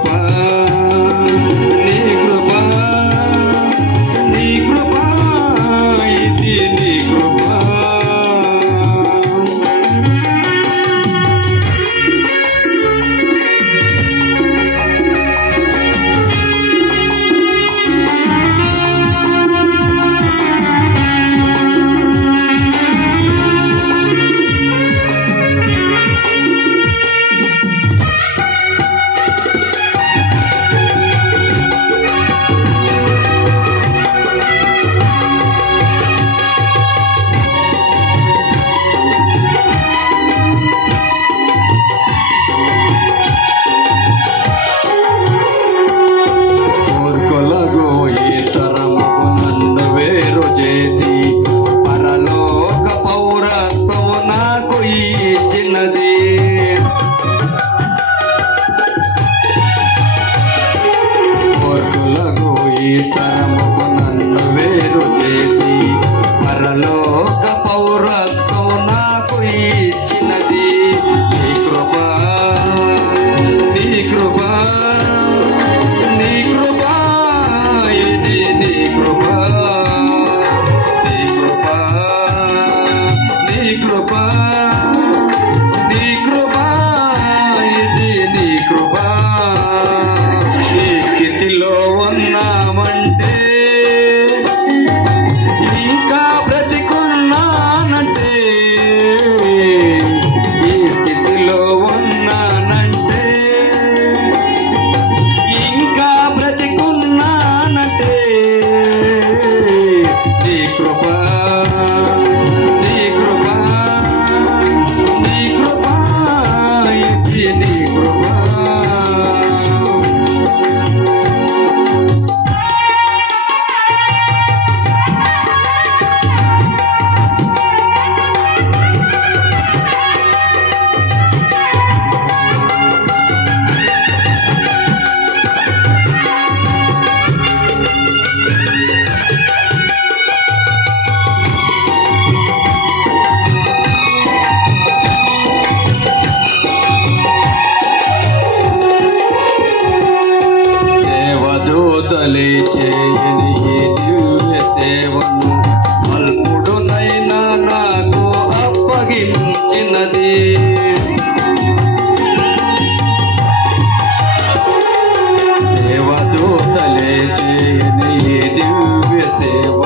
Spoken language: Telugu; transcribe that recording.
కృపా నీ కృపా నీ కృపా ఇది నీ కృపా పరలోక పౌరత్వము నాకు ఇచ్చినది కోర్కులకు ఈ తరముకు నన్ను వేరు చేసి పరలోక పౌరత్వము నాకు ఇచ్చినది నీ కృపా నీ కృపా నీ కృపా ఇది నీ కృపా నీ కృపా నీ కృపా ఇది నీ కృపా ఈ స్థితిలో ఉన్నామంటే ఇంకా బ్రతికున్నానంటే ఈ స్థితిలో ఉన్నానంటే ఇంకా బ్రతికున్నానంటే నీ కృపా నీ కృపా దూతలే చేయని ఈ దివ్య సేవను అల్పుడునైనా నాకు అప్పగించినది దేవదూతలే చేయని ఈ దివ్య సేవ